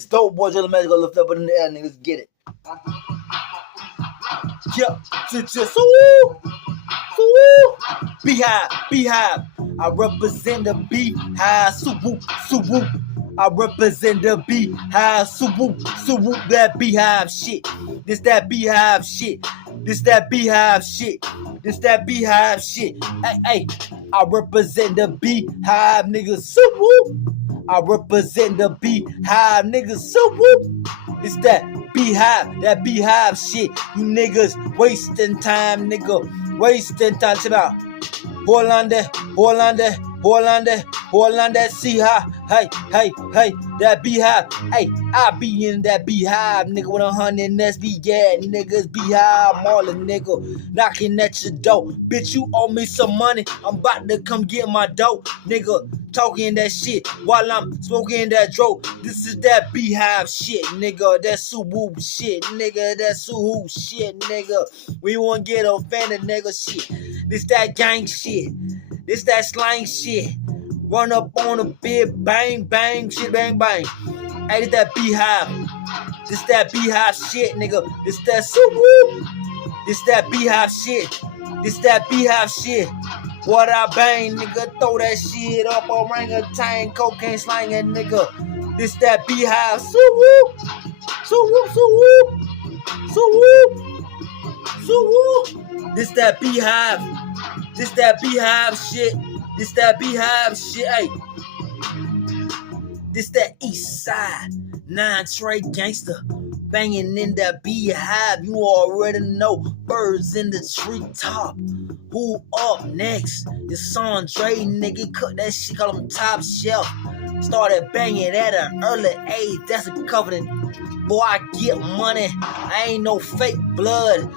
It's dope, boy. Just magic, go lift up in the air, niggas. Let's get it. Yeah, so Beehive, Beehive. I represent the Beehive. So whoop. I represent the Beehive. So whoop. That Beehive shit. This that Beehive shit. This that Beehive shit. This that Beehive shit. Hey. I represent the Beehive, niggas. So whoop. I represent the Beehive, niggas. So whoop. It's that Beehive shit. You niggas wasting time, nigga. Wasting time. Check out. Hollande, see how, hey, that Beehive, hey, I be in that Beehive, nigga, with 100 nests, yeah, niggas, Beehive, Marlin, nigga, knocking at your door, bitch, you owe me some money, I'm about to come get my dough, nigga, talking that shit, while I'm smoking that dro, this is that Beehive shit, nigga, that Suwoo shit, nigga, that Suwoo shit, nigga, we won't get offended, nigga, shit, this that gang shit. This that slang shit. Run up on a big bang, shit, bang. Hey, this that Beehive. This that Beehive shit, nigga. This that Suwoo. This that Beehive shit. This that Beehive shit. What I bang, nigga. Throw that shit up, orangutan, cocaine slanging, nigga. This that Beehive. Suwoo. This that Beehive. This that Beehive shit. This that Beehive shit. Hey. This that East Side 9 Trey gangster. Banging in that Beehive. You already know. Birds in the treetop. Who up next? It's Andre, nigga. Cut that shit, call him top shelf. Started banging at an early age. That's a covenant. Boy, I get money. I ain't no fake blood.